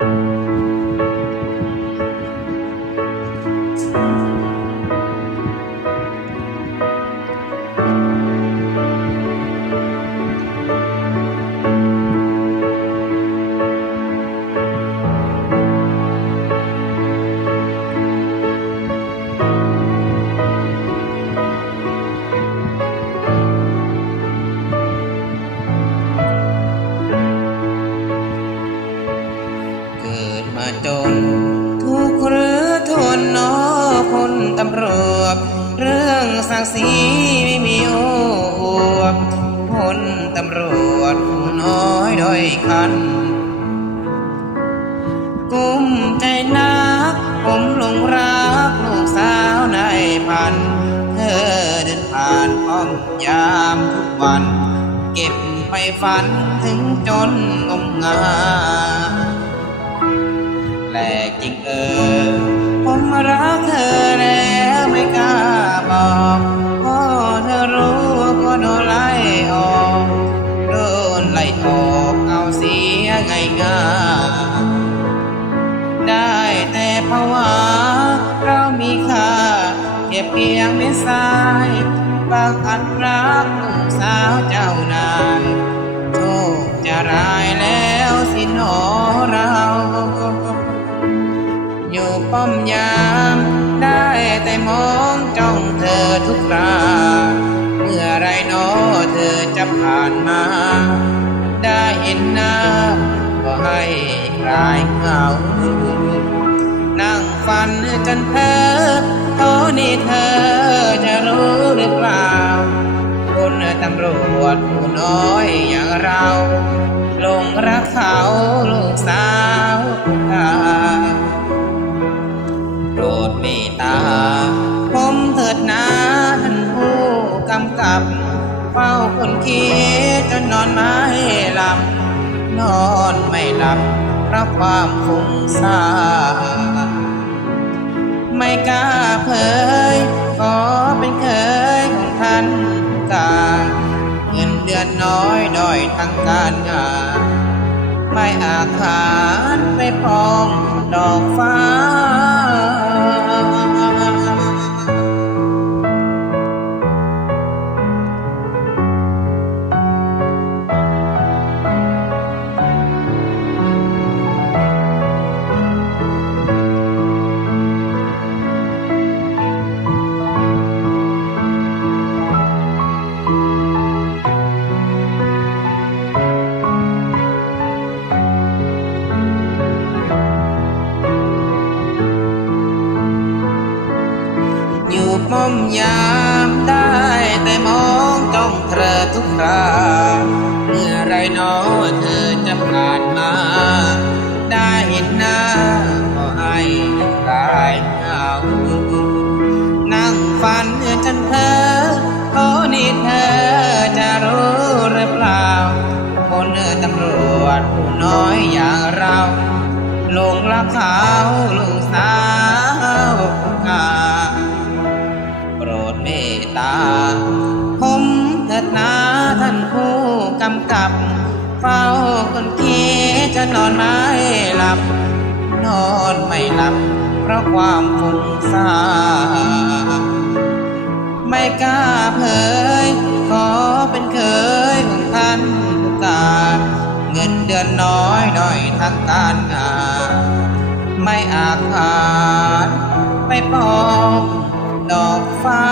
เศักดิ์ศรีไม่มีโอ้อวบพลตำรวจน้อยด้อยคัน กุ้มใจนัก ผมหลงรักลูกสาวในายพัน เธอเดินผ่านป้อมยามทุกวัน เก็บไปฝันถึงจนงมงาย ภาวะเรามีค่าเก็บเพียงไม่สายบางอันรักลูกสาวเจ้านายโชคจะร้ายแล้วสิหนอเราอยู่ป้อมยามได้แต่มองจ้องเธอทุกราเมื่อไรหนอเธอจะผ่านมา ได้เห็นหน้าก็ให้คลายเหงา นั่งฝันจนเธอโทนี่เธอจะรู้หรือเปล่าคุณตำรวจผู้น้อยอย่างเราหลงรักเขาลูกสาวผู้กาโปรดเมตตา ผมเถิดนาท่านผู้กำกับ เฝ้าคนคิดจนนอนไม่หลับ นอนไม่หลับเพราะความฟุ้งซ่าน กล้าเผยขอเป็นเคยของท่านกาเงินเดือนน้อยด้อยทางการงานไม่อาคานไม่พองดอกฟ้า รา เมื่อไรหนอเธอจะผ่านมา ได้เห็นหน้าก็ให้คลายเหงานั่งฝันจนเธอโอ้นี่เธอจะรู้หรือเปล่า คนตำรวจผู้น้อยอย่างเราหลงรักเขาลูกสาว นคิดจะนอนไม่หลับ นอนไม่หลับ เพราะความฟุ้งซ่านไม่กล้าเผย ขอเป็นเคยของท่านผู้กาเงินเดือนน้อยหน่อยทางการงานไม่อาคารไม่ปองดอกฟ้า